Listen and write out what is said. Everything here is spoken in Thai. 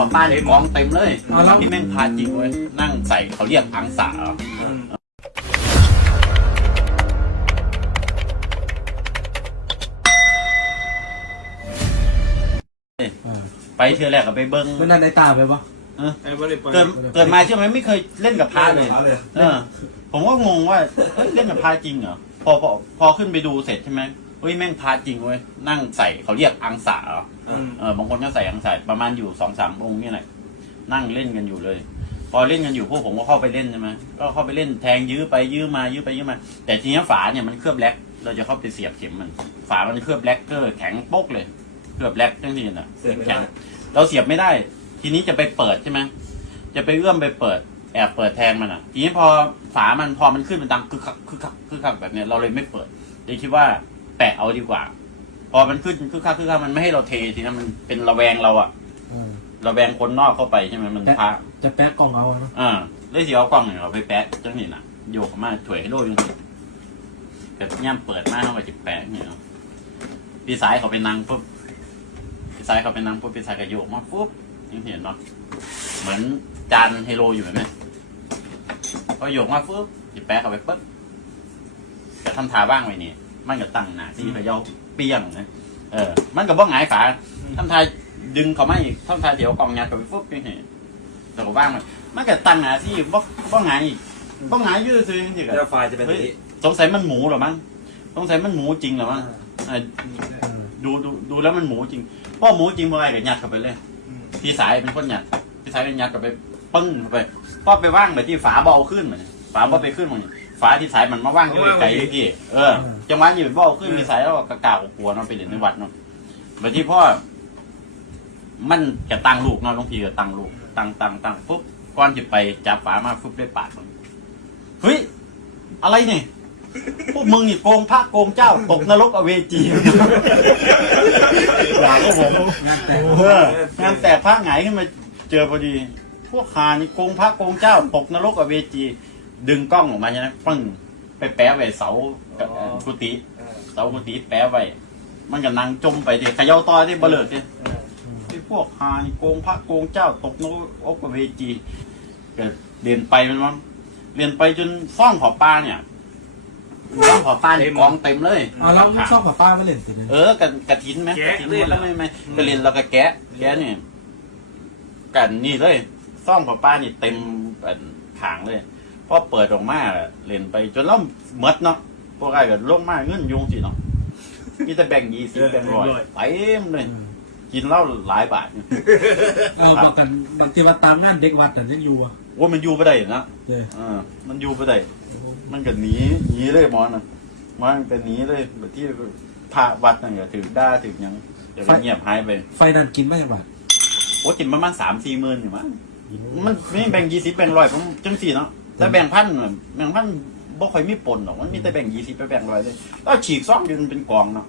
พอป้าเนี่ยกองเต็มเลยเอาแล้ว นี่แม่งพาจริงเว้ยนั่งใส่เขาเรียกอังสาเหรอไปเทือแรกก็ไปเบิ้งเมื่อนั้นได้ตาไปปะไอ้บริปเกิดเกิดมาเชื่อไหมไม่เคยเล่นกับพระเลย เออ ผมก็งงว่าเฮ้ยเล่นกับพระจริงเหรอพอพอพอขึ้นไปดูเสร็จใช่ไหม เฮ้ยแม่งพระจริงเว้ยนั่งใส่เขาเรียกอังสาเหรอเออบางคนก็ใส่อังสายประมาณอยู่สองสามองค์นี่แหละนั่งเล่นกันอยู่เลย พอเล่นกันอยู่พวกผมก็เข้าไปเล่นใช่ไหมก็เข้าไปเล่นแทงยื้อไปยื้อมายื้อไปยื้อมา แต่ทีนี้ฝาเนี่ยมันเคลือบแล็กเราจะเข้าไปเสียบเข็มมัน ฝามันเคลือบแล็กเกอร์แข็งโป๊กเลยเคลือบแล็กทั้งทีน่ะเสียบไม่แข็ได้งเราเสียบไม่ได้ ทีนี้จะไปเปิดใช่ไหมจะไปเอื้อมไปเปิด แอบเปิดแทนมันอะ ทีนี้พอฝามันพอมันขึ้นมันดังคือคักคือคักคือคักแบบเนี้ยเราเลยไม่เปิดเลยคิดว่า แปะเอาดีกว่า พอมันขึ้นคือคักคือคักมันไม่ให้เราเททีนั้นมันเป็นระแวงเราอะระแวงคนนอกเข้าไปใช่ไหมมันพระจะแป๊กกล่องเอาอะเนาะอ่าได้สิเอากล้องเนี่ยเราไปแปะจังนี่น่ะโยกเข้ามาถวยให้โลดจังสิแต่ย่ำเปิดมาเข้ามาจิบแปะเนี่ยเนาะพี่สายเขาไปนั่งปุ๊บพี่สายเขาไปนั่งปุ๊บพี่สายก็โยกมาปุ๊บยังเห็นเนาะเหมือนจานเฮโลอยู่แบบนี้พอโยกมาปุ๊บจิบแปะเขาไปปุ๊บแต่ทำทาบ้างไว้นี่ มันก็ตั้งหน้าที่เขาเยาเปี้ยงนะเออ มันก็บ้องหงายฝาทำทายดึงเขามาอีกทำทายเดี๋ยวกล่องยัดเข้าไปปุ๊บยังเห็นแต่ก็ว่างมันมันก็ตั้งหาที่บ่บ่หงายอีกบ่หงายอยืดซื้อจริงๆแล้อะวไฟล์จะเป็นแบบนี้สงสัยมันหมูเหรอมั้งสงสัยมันหมูจริงเหรอมั้งเออดูดูดูแล้วมันหมูจริงเพราะหมูจริงเมื่อไรก็ยัดเข้าไปเลยพี่สายเป็นคนยัดพี่สายเป็นยัดเข้าไปปึ้งเข้าไปพอไปว่างไปที่ฝาเบเอาขึ้นมันฝาเบาไปขึ้นมัน ฝาที่สายมันมาว่างอยู่ไกลๆพี่เออ จังหวะอยู่เบาขึ้นพี่สายแล้วก็กะกาวกลัวเนาะไปเล่นในวัดเนาะไปที่พ่อมันจะตั้งลูกเนาะหลวงพี่ก็ตั้งลูก ตั้งตั้งตั้งปุ๊บก้อนจิไปจับฝามาปุ๊บได้ปาดมันเฮ้ยอะไรเนี่ยพวกมึงนี่โกงพระโกงเจ้าตกนรกอเวจีด่าก็ผมเอองานแต่พระหงายขึ้นมาเจอพอดี พวกหานี่โกงพระโกงเจ้าตกนรกอเวจี ดึงกล้องออกมาใช่ไหมปึ้งไปแปะไว้เสากับกุฏิเสากุฏิแปะไว้มันก็นั่งจมไปดิเขย่าต่อที่เบลอดิไอ้พวกหานี่โกงพระโกงเจ้าตกนรกอเวจีเกิดเรียนไปมันมั้งเรียนไปจนซ่องขอป้าเนี่ยซ่องขอป้าเนี่ยกองเต็มเลยเอาแล้วชอบกับป้าไม่เล่นตัวนี้เออกระกระถินไหมกระถินหมดแล้วไม่ไม่ก็เรียนเราก็แกะแกะเนี่ยกันนี่เลยซ่องขอป้านี่เต็มเป็นขางเลย พอเปิดออกมาเรียนไปจนแล้วหมดเนาะพวกไอ้ก็ลงมาเงินยุงสิเนาะมีแต่แบ่งยี่สิบแบ่งร้อยเต็มเลยกินเหล้าหลายบาทเออบอกกันบางทีว่าตามงานเด็กวัดแต่ยังอยู่อะว่ามันอยู่ไปได้นะเออเออมันอยู่ไปได้มันก็หนีหนีเลยหมอนะมันก็หนีเลยแบบที่พระวัดนั่นก็ถือด้าถือหยังเดี๋ยวก็เงียบหายไป ไฟนั่นกินไม่ยังบาทโอ้กินประมาณสามสี่หมื่นอยู่มั้งมันไม่แบ่งยี่สิบแบ่งร้อยผมจังสี่เนาะ แต่แบ่งพันน่ะแบ่งพันบ่ค่อยมีปนหรอกมันมีแต่แบ่งยี่สิบไปแบ่งร้อยเลยแล้วฉีกซ่องจนเป็นกองเนาะ